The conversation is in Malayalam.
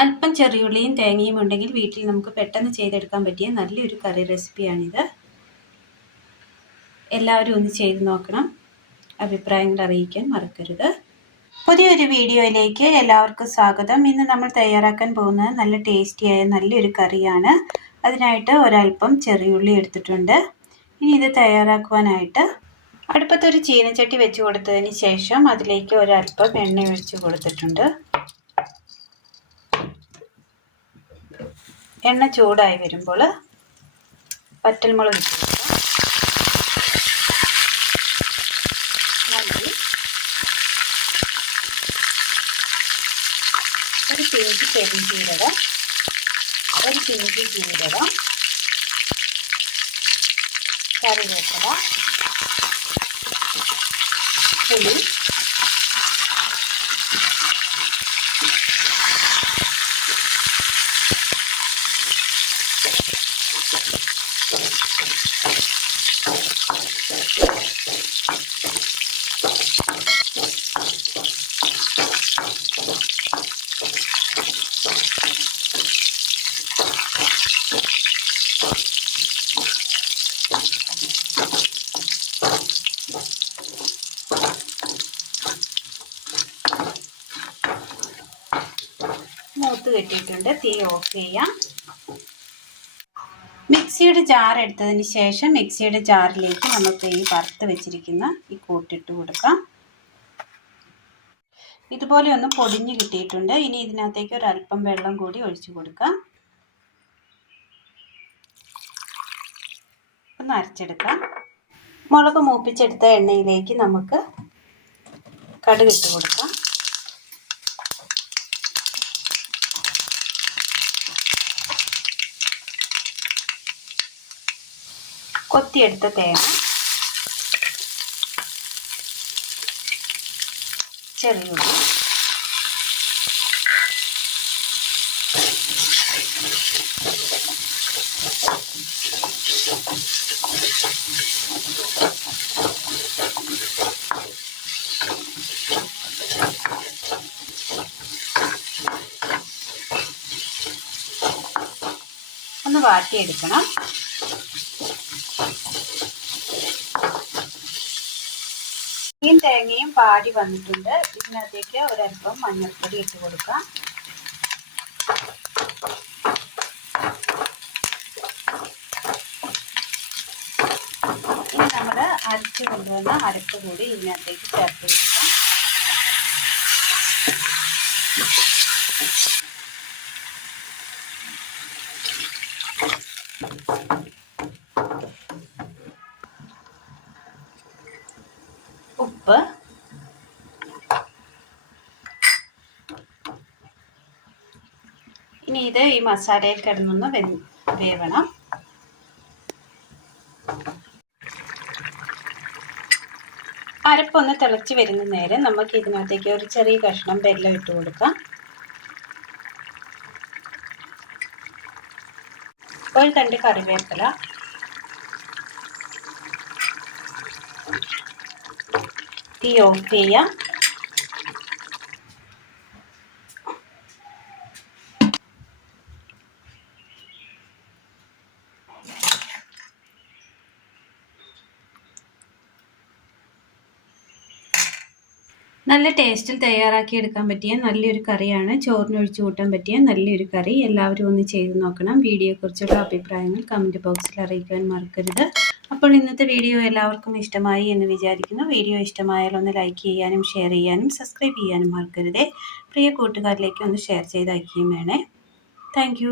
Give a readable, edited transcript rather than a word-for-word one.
അല്പം ചെറിയുള്ളിയും തേങ്ങയും ഉണ്ടെങ്കിൽ വീട്ടിൽ നമുക്ക് പെട്ടെന്ന് ചെയ്തെടുക്കാൻ പറ്റിയ നല്ലൊരു കറി റെസിപ്പിയാണിത്. എല്ലാവരും ഒന്ന് ചെയ്ത് നോക്കണം. അഭിപ്രായങ്ങൾ അറിയിക്കാൻ മറക്കരുത്. പുതിയൊരു വീഡിയോയിലേക്ക് എല്ലാവർക്കും സ്വാഗതം. ഇന്ന് നമ്മൾ തയ്യാറാക്കാൻ പോകുന്നത് നല്ല ടേസ്റ്റിയായ നല്ലൊരു കറിയാണ്. അതിനായിട്ട് ഒരല്പം ചെറിയുള്ളി എടുത്തിട്ടുണ്ട്. ഇനി ഇത് തയ്യാറാക്കുവാനായിട്ട് അടുപ്പത്തൊരു ചീനച്ചട്ടി വെച്ച് കൊടുത്തതിന് ശേഷം അതിലേക്ക് ഒരല്പം എണ്ണ ഒഴിച്ച് കൊടുത്തിട്ടുണ്ട്. എണ്ണ ചൂടായി വരുമ്പോൾ വറ്റൽമുളക് ഇട്ട് കൊടുക്കാം. ഒരു പിഞ്ച് പെരുംജീരകം, ഒരു പിഞ്ച് ജീരകം, കറിവേപ്പില, പുളി, മൂത്ത് കെട്ടിയിട്ടുണ്ട്. തീ ഓഫ് ചെയ്യാം. മിക്സിയുടെ ജാർ എടുത്തതിന് ശേഷം മിക്സിയുടെ ജാറിലേക്ക് നമുക്ക് ഈ വറുത്ത് വെച്ചിരിക്കുന്ന ഈ കൂട്ടിട്ട് കൊടുക്കാം. ഇതുപോലെ ഒന്ന് പൊടിഞ്ഞ് കിട്ടിയിട്ടുണ്ട്. ഇനി ഇതിനകത്തേക്ക് ഒരല്പം വെള്ളം കൂടി ഒഴിച്ചു കൊടുക്കാം. ഒന്ന് അരച്ചെടുക്കാം. മുളക് മൂപ്പിച്ചെടുത്ത എണ്ണയിലേക്ക് നമുക്ക് കടുക് ഇട്ട് കൊടുക്കാം. കൊത്തിയെടുത്ത തേങ്ങ, ചെറിയുള്ളി, ഒന്ന് വാട്ടിയെടുക്കണം. ഈ തേങ്ങയും വാടി വന്നിട്ടുണ്ട്. ഇതിനകത്തേക്ക് ഒരല്പം മഞ്ഞൾപ്പൊടി ഇട്ട് കൊടുക്കാം. ഇനി നമ്മൾ അരച്ചു കൊണ്ടുവന്ന അരപ്പ് കൂടി ഇതിനകത്തേക്ക് ചേർത്ത് കൊടുക്കാം. ഉപ്പ്, ഇനി ഇത് ഈ മസാലയിൽ കിടന്നൊന്ന് വേവണം. അരപ്പൊന്ന് തിളച്ച് വരുന്ന നേരം നമുക്ക് ഇതിനകത്തേക്ക് ഒരു ചെറിയ കഷ്ണം വെള്ളം ഇട്ട് കൊടുക്കാം. ഒരു തണ്ട് കറിവേപ്പില, തീ ഓഫ് ചെയ്യാം. നല്ല ടേസ്റ്റിൽ തയ്യാറാക്കി എടുക്കാൻ പറ്റിയ നല്ലൊരു കറിയാണ്. ചോറിന് ഒഴിച്ചു കൂട്ടാൻ പറ്റിയ നല്ലൊരു കറി. എല്ലാവരും ഒന്ന് ചെയ്ത് നോക്കണം. വീഡിയോയെക്കുറിച്ചുള്ള അഭിപ്രായങ്ങൾ കമൻറ്റ് ബോക്സിൽ അറിയിക്കാൻ മറക്കരുത്. അപ്പോൾ ഇന്നത്തെ വീഡിയോ എല്ലാവർക്കും ഇഷ്ടമായി എന്ന് വിചാരിക്കുന്നു. വീഡിയോ ഇഷ്ടമായാൽ ഒന്ന് ലൈക്ക് ചെയ്യാനും ഷെയർ ചെയ്യാനും സബ്സ്ക്രൈബ് ചെയ്യാനും മറക്കരുതേ. പ്രിയ കൂട്ടുകാരിലേക്ക് ഒന്ന് ഷെയർ ചെയ്ത് അയക്കുകയും വേണേ. താങ്ക്